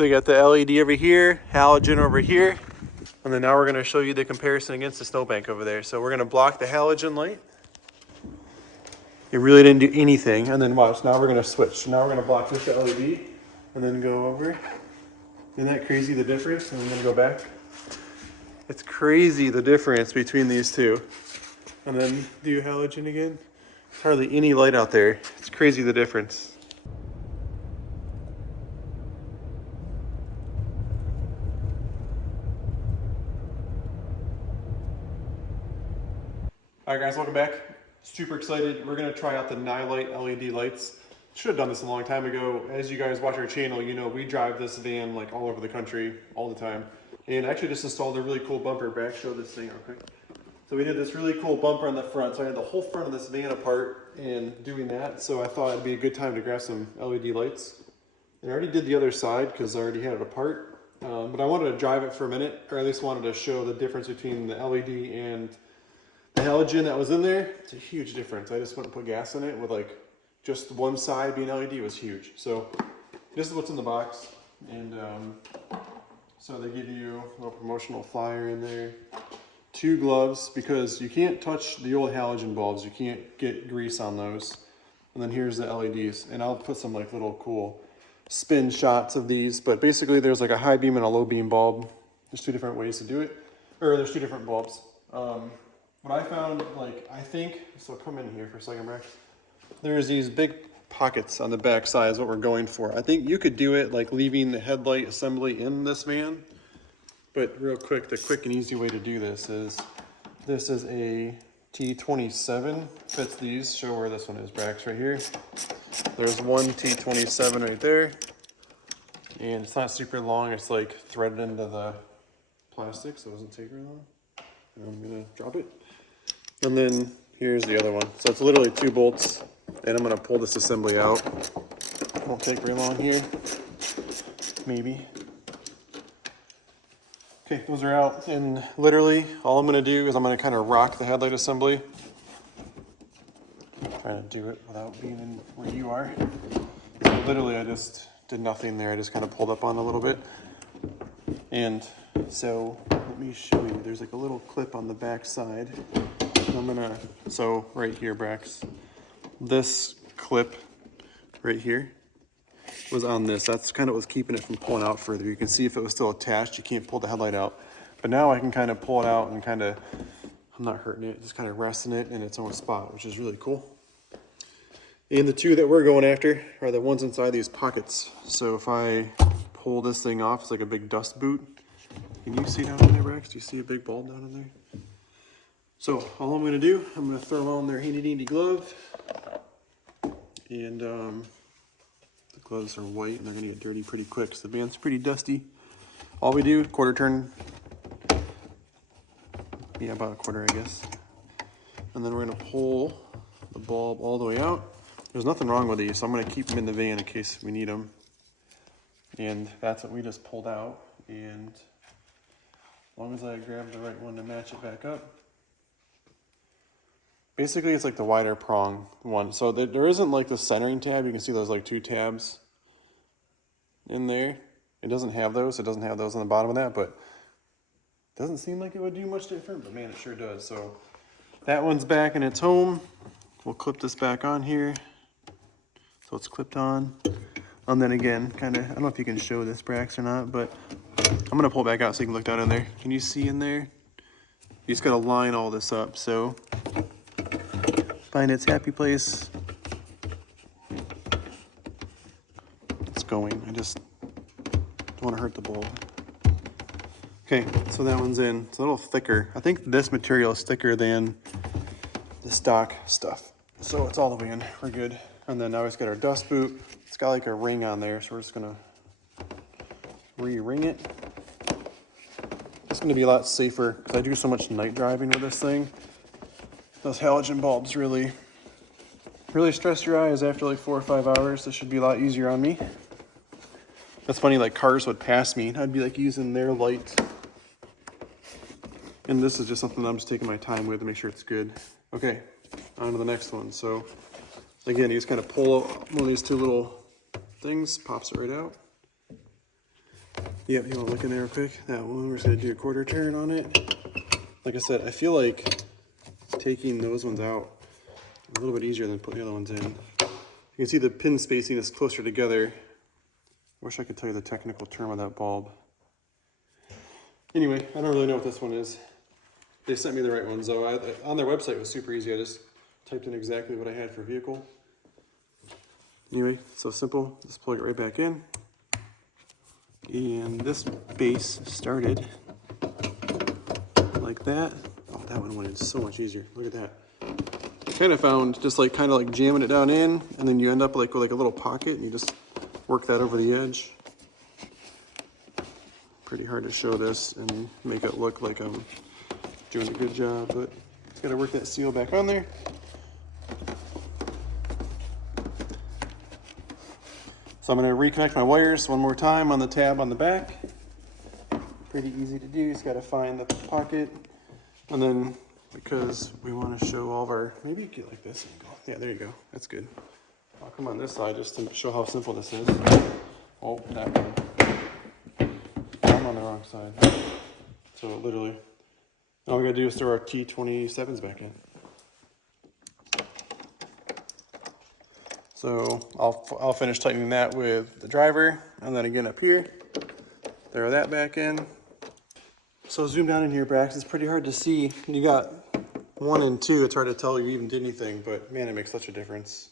So we got the LED over here, halogen over here, and then now we're gonna show you the comparison against the snowbank over there. So we're gonna block the halogen light. It really didn't do anything, and then watch, now we're gonna switch. Now we're gonna block this LED, and then go over. Isn't that crazy, the difference? And I'm gonna go back. It's crazy the difference between these two. And then do halogen again. There's hardly any light out there. It's crazy the difference. All right guys, welcome back. Super excited. We're gonna try out the Nilight LED lights. Should have done this a long time ago. As you guys watch our channel, you know we drive this van like all over the country, all the time. And I actually just installed a really cool bumper. Back, show this thing real quick. So we did this really cool bumper on the front. So I had the whole front of this van apart and doing that. So I thought it'd be a good time to grab some LED lights. And I already did the other side because I already had it apart. But I wanted to drive it for a minute, or at least wanted to show the difference between the LED and the halogen that was in there. It's a huge difference. I just went and put gas in it with like just one side being LED was huge. So this is what's in the box. And so they give you a little promotional flyer in there. 2 gloves, because you can't touch the old halogen bulbs. You can't get grease on those. And then here's the LEDs. And I'll put some like little cool spin shots of these. But basically there's like a high beam and a low beam bulb. There's 2 different ways to do it. Or there's 2 different bulbs. What I found, like, I think, so come in here for a second, Rex. There's these big pockets on the back side is what we're going for. I think you could do it like leaving the headlight assembly in this van. But real quick, the quick and easy way to do this is a T27, fits these. Show where this one is, Brax, right here. There's one T27 right there. And it's not super long, it's like threaded into the plastic, so it doesn't take very long. And I'm gonna drop it. And then here's the other one. So it's literally 2 bolts, and I'm gonna pull this assembly out. Won't take very long here, maybe. Okay, those are out, and literally all I'm gonna do is I'm gonna kind of rock the headlight assembly. I'm trying to do it without being in where you are. So literally I just did nothing there. I just kind of pulled up on a little bit. And so let me show you. There's like a little clip on the back side. I'm gonna, so right here, Brax, this clip right here was on this. That's kind of what's keeping it from pulling out further. You can see if it was still attached, you can't pull the headlight out. But now I can kind of pull it out and kind of, I'm not hurting it, just kind of resting it in its own spot, which is really cool. And the 2 that we're going after are the ones inside these pockets. So if I pull this thing off, it's like a big dust boot. Can you see down in there, Rex? Do you see a big bulb down in there? So all I'm gonna do, I'm gonna throw on their handy dandy glove. And the gloves are white and they're gonna get dirty pretty quick because the van's pretty dusty. All we do, quarter turn. Yeah, about a quarter, I guess. And then we're gonna pull the bulb all the way out. There's nothing wrong with these, so I'm gonna keep them in the van in case we need them. And that's what we just pulled out. And as long as I grab the right one to match it back up. Basically, it's like the wider prong one. So there isn't like the centering tab. You can see those like 2 tabs in there. It doesn't have those. It doesn't have those on the bottom of that, but it doesn't seem like it would do much different, but man, it sure does. So that one's back in its home. We'll clip this back on here. So it's clipped on. And then again, kind of, I don't know if you can show this, Brax, or not, but I'm gonna pull it back out so you can look down in there. Can you see in there? You just gotta line all this up. So find its happy place. It's going. I just don't want to hurt the bulb. Okay, so that one's in. It's a little thicker. I think this material is thicker than the stock stuff. So it's all the way in. We're good. And then now we've got our dust boot. It's got like a ring on there, so we're just gonna re-ring it. It's gonna be a lot safer because I do so much night driving with this thing. Those halogen bulbs really stress your eyes after like 4 or 5 hours. This should be a lot easier on me. That's funny, like cars would pass me and I'd be like using their light. And this is just something I'm just taking my time with to make sure it's good. Okay, on to the next one. So again, you just kind of pull out one of these 2 little things, pops it right out. Yep, you want to look in there real quick? That one, we're just going to do a quarter turn on it. Like I said, I feel like taking those ones out a little bit easier than putting the other ones in. You can see the pin spacing is closer together. I wish I could tell you the technical term of that bulb. Anyway, I don't really know what this one is. They sent me the right ones though. On their website it was super easy. I just typed in exactly what I had for vehicle. Anyway, so simple. Just plug it right back in. And this base started like that. Oh, that one went in so much easier. Look at that. I kind of found just like kind of like jamming it down in, and then you end up like with like a little pocket, and you just work that over the edge. Pretty hard to show this and make it look like I'm doing a good job, but it's got to work that seal back on there. So I'm going to reconnect my wires one more time on the tab on the back. Pretty easy to do. You just got to find the pocket, and then because we want to show all of our, maybe you get like this angle. Yeah, there you go. That's good. I'll come on this side just to show how simple this is. Oh, that one. I'm on the wrong side. So literally, all we gotta do is throw our T27s back in. So I'll finish tightening that with the driver, and then again up here, throw that back in. So zoom down in here, Brax. It's pretty hard to see. You got 1 and 2. It's hard to tell you even did anything, but man, it makes such a difference.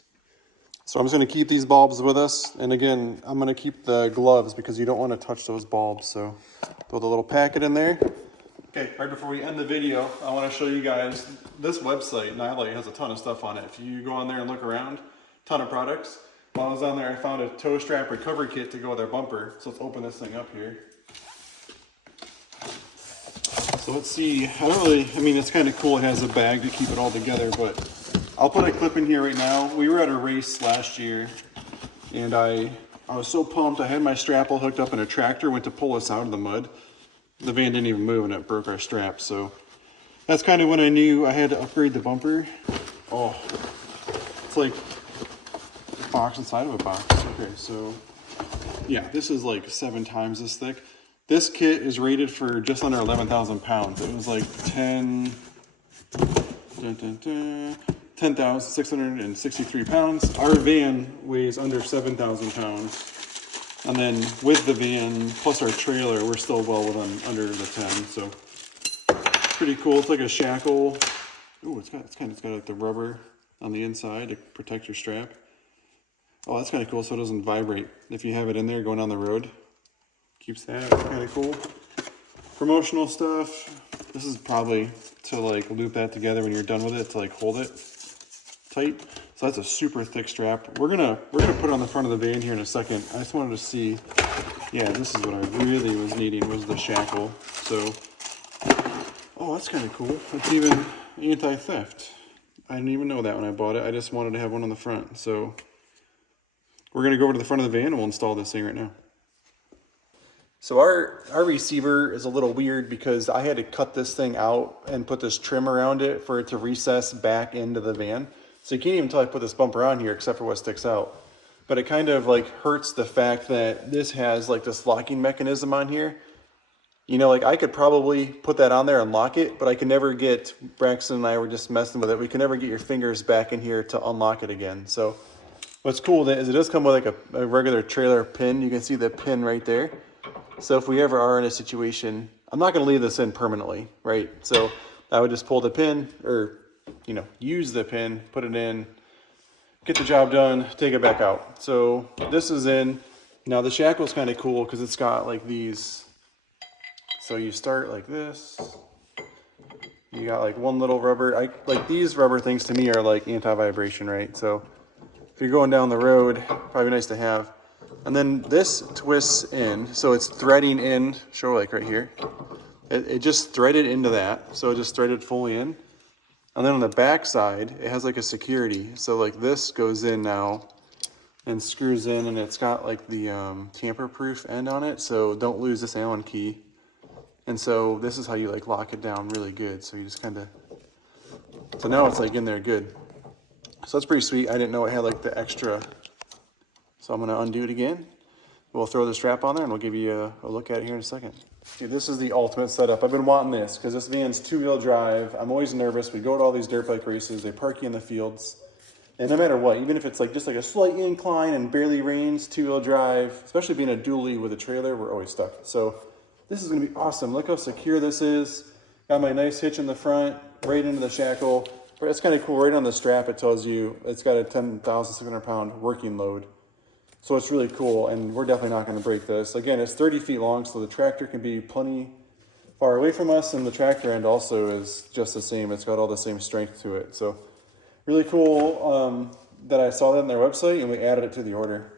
So I'm just going to keep these bulbs with us, and again, I'm going to keep the gloves because you don't want to touch those bulbs. So throw the little packet in there. Okay, right before we end the video, I want to show you guys this website. Nilight has a ton of stuff on it. If you go on there and look around, ton of products. While I was on there, I found a toe strap recovery kit to go with our bumper. So let's open this thing up here. So let's see, I mean, it's kind of cool. It has a bag to keep it all together, but I'll put a clip in here right now. We were at a race last year, and I was so pumped. I had my strap all hooked up, and a tractor went to pull us out of the mud. The van didn't even move, and it broke our strap. So that's kind of when I knew I had to upgrade the bumper. Oh, it's like a box inside of a box. Okay, so yeah, this is like 7 times this thick. This kit is rated for just under 11,000 pounds. It was like 10,663 pounds. Our van weighs under 7,000 pounds. And then with the van plus our trailer, we're still well within under the 10. So pretty cool. It's like a shackle. Oh, it's got like the rubber on the inside to protect your strap. Oh, that's kind of cool. So it doesn't vibrate if you have it in there going on the road. Keeps that kind of cool. Promotional stuff. This is probably to like loop that together when you're done with it to like hold it tight. So that's a super thick strap. We're gonna put it on the front of the van here in a second. I just wanted to see. Yeah, this is what I really was needing was the shackle. So, oh, that's kind of cool. It's even anti-theft. I didn't even know that when I bought it. I just wanted to have one on the front. So we're gonna go over to the front of the van and we'll install this thing right now. So our receiver is a little weird because I had to cut this thing out and put this trim around it for it to recess back into the van. So you can't even tell I put this bumper on here except for what sticks out. But it kind of like hurts the fact that this has like this locking mechanism on here. You know, like I could probably put that on there and lock it, but I can never get, Braxton and I were just messing with it. We can never get your fingers back in here to unlock it again. So what's cool is it does come with like a regular trailer pin. You can see the pin right there. So if we ever are in a situation, I'm not going to leave this in permanently, right? So I would just pull the pin or, you know, use the pin, put it in, get the job done, take it back out. So this is in. Now the shackle is kind of cool because it's got like these. So you start like this. You got like one little rubber. Like these rubber things to me are like anti-vibration, right? So if you're going down the road, probably nice to have. And then this twists in, so it's threading in, show like right here. It just threaded into that, so it just threaded fully in. And then on the back side, it has like a security. So like this goes in now and screws in, and it's got like the tamper-proof end on it, so don't lose this Allen key. And so this is how you like lock it down really good. So you just kind of, so now it's like in there good. So that's pretty sweet. I didn't know it had like the extra. So I'm going to undo it again. We'll throw the strap on there and we'll give you a look at it here in a second. Okay, this is the ultimate setup. I've been wanting this because this van's 2-wheel drive. I'm always nervous. We go to all these dirt bike races. They park you in the fields. And no matter what, even if it's like just like a slight incline and barely rains, 2-wheel drive, especially being a dually with a trailer, we're always stuck. So this is going to be awesome. Look how secure this is. Got my nice hitch in the front, right into the shackle. It's kind of cool. Right on the strap, it tells you it's got a 10,600 pound working load. So it's really cool, and we're definitely not going to break this. Again, it's 30 feet long, so the tractor can be plenty far away from us, and the tractor end also is just the same. It's got all the same strength to it. So really cool that I saw that on their website, and we added it to the order.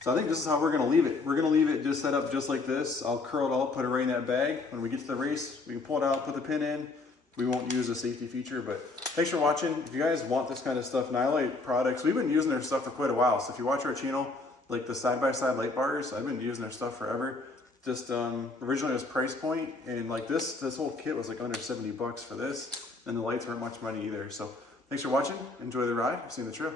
So I think this is how we're going to leave it. We're going to leave it just set up just like this. I'll curl it all, put it right in that bag. When we get to the race, we can pull it out, put the pin in. We won't use a safety feature, but thanks for watching. If you guys want this kind of stuff, Nilight products, we've been using their stuff for quite a while. So if you watch our channel, like the side-by-side light bars, I've been using their stuff forever. Just originally it was price point, and like this whole kit was like under 70 bucks for this, and the lights weren't much money either. So thanks for watching. Enjoy the ride. See you in the trail.